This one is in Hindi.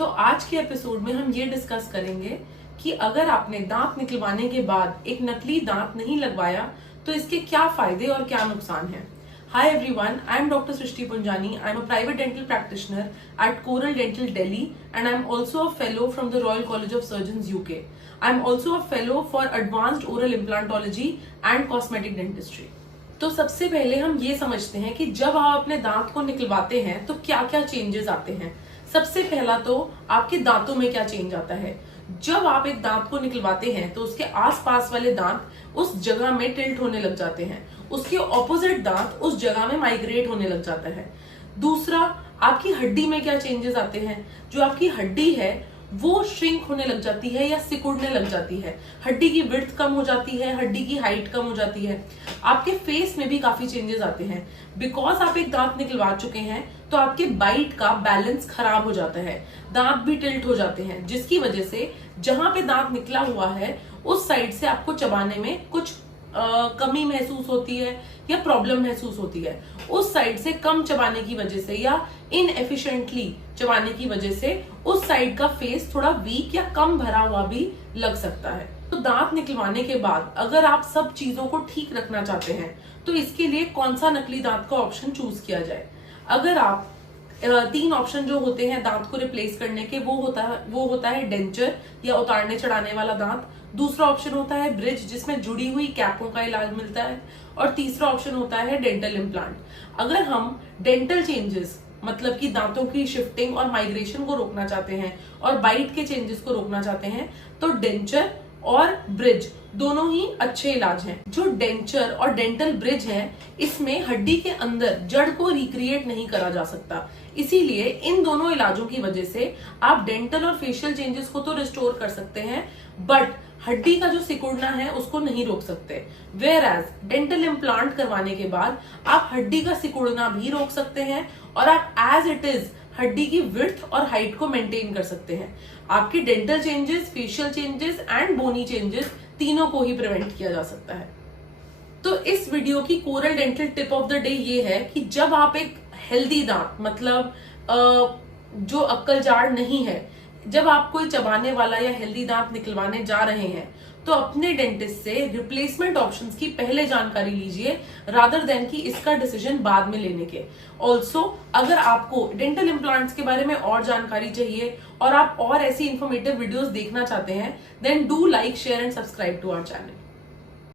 तो आज के एपिसोड में हम ये डिस्कस करेंगे कि अगर आपने दांत निकलवाने के बाद एक नकली दांत नहीं लगवाया तो इसके क्या फायदे और क्या नुकसान है। Hi everyone, I am Dr. Srishti Punjani. I am a private dental practitioner at Coral Dental Delhi and I am also a fellow from the Royal College of Surgeons UK. I am also a fellow for advanced oral implantology and cosmetic dentistry. तो सबसे पहले हम ये समझते हैं कि जब आप अपने दांत को निकलवाते हैं तो क्या क्या चेंजेस आते हैं। सबसे पहला तो आपके दांतों में क्या चेंज आता है। जब आप एक दांत को निकलवाते हैं तो उसके आसपास वाले दांत उस जगह में टिल्ट होने लग जाते हैं, उसके ऑपोजिट दांत उस जगह में माइग्रेट होने लग जाता है। दूसरा, आपकी हड्डी में क्या चेंजेस आते हैं। जो आपकी हड्डी है वो श्रिंक होने लग जाती है या सिकुड़ने लग जाती है, हड्डी की विड्थ कम हो जाती है, हड्डी की हाइट कम हो जाती है। आपके फेस में भी काफी चेंजेस आते हैं। बिकॉज आप एक दांत निकलवा चुके हैं तो आपके बाइट का बैलेंस खराब हो जाता है, दांत भी टिल्ट हो जाते हैं, जिसकी वजह से जहां पे दांत निकला हुआ है उस साइड से आपको चबाने में कुछ कमी महसूस होती है या प्रॉब्लम महसूस होती है। उस साइड से कम चबाने की वजह से या इनएफिशिएंटली चबाने की वजह से उस साइड का फेस थोड़ा वीक या कम भरा हुआ भी लग सकता है। तो दांत निकलवाने के बाद अगर आप सब चीजों को ठीक रखना चाहते हैं तो इसके लिए कौन सा नकली दांत का ऑप्शन चूज किया जाए। अगर आप 3 ऑप्शन जो होते हैं दांत को रिप्लेस करने के, वो होता है डेंचर या उतारने चढ़ाने वाला दांत। दूसरा ऑप्शन होता है ब्रिज जिसमें जुड़ी हुई कैपों का इलाज मिलता है, और तीसरा ऑप्शन होता है डेंटल इम्प्लांट। अगर हम डेंटल चेंजेस मतलब कि दांतों की शिफ्टिंग और माइग्रेशन को रोकना चाहते हैं और बाइट के चेंजेस को रोकना चाहते हैं तो डेंचर और ब्रिज दोनों ही अच्छे इलाज हैं। जो डेंचर और डेंटल ब्रिज है इसमें हड्डी के अंदर जड़ को रिक्रिएट नहीं करा जा सकता, इसीलिए इन दोनों इलाजों की वजह से आप डेंटल और फेशियल चेंजेस को तो रिस्टोर कर सकते हैं बट हड्डी का जो सिकुड़ना है उसको नहीं रोक सकते। वेयर एज डेंटल इम्प्लांट करवाने के बाद आप हड्डी का सिकुड़ना भी रोक सकते हैं और आप एज इट इज हड्डी की विड्थ और हाइट को मेंटेन कर सकते हैं। आपके dental changes, facial changes and bony changes तीनों को ही प्रिवेंट किया जा सकता है। तो इस वीडियो की coral dental tip of the day ये है कि जब आप एक हेल्दी दांत मतलब जो अक्कलजाड़ नहीं है, जब आप कोई चबाने वाला या हेल्दी दांत निकलवाने जा रहे हैं तो अपने डेंटिस्ट से रिप्लेसमेंट ऑप्शंस की पहले जानकारी लीजिए रादर देन कि इसका डिसीजन बाद में लेने के। ऑल्सो अगर आपको डेंटल इम्प्लांट्स के बारे में और जानकारी चाहिए और आप और ऐसी इंफॉर्मेटिव वीडियोस देखना चाहते हैं then do like, share and subscribe to our channel.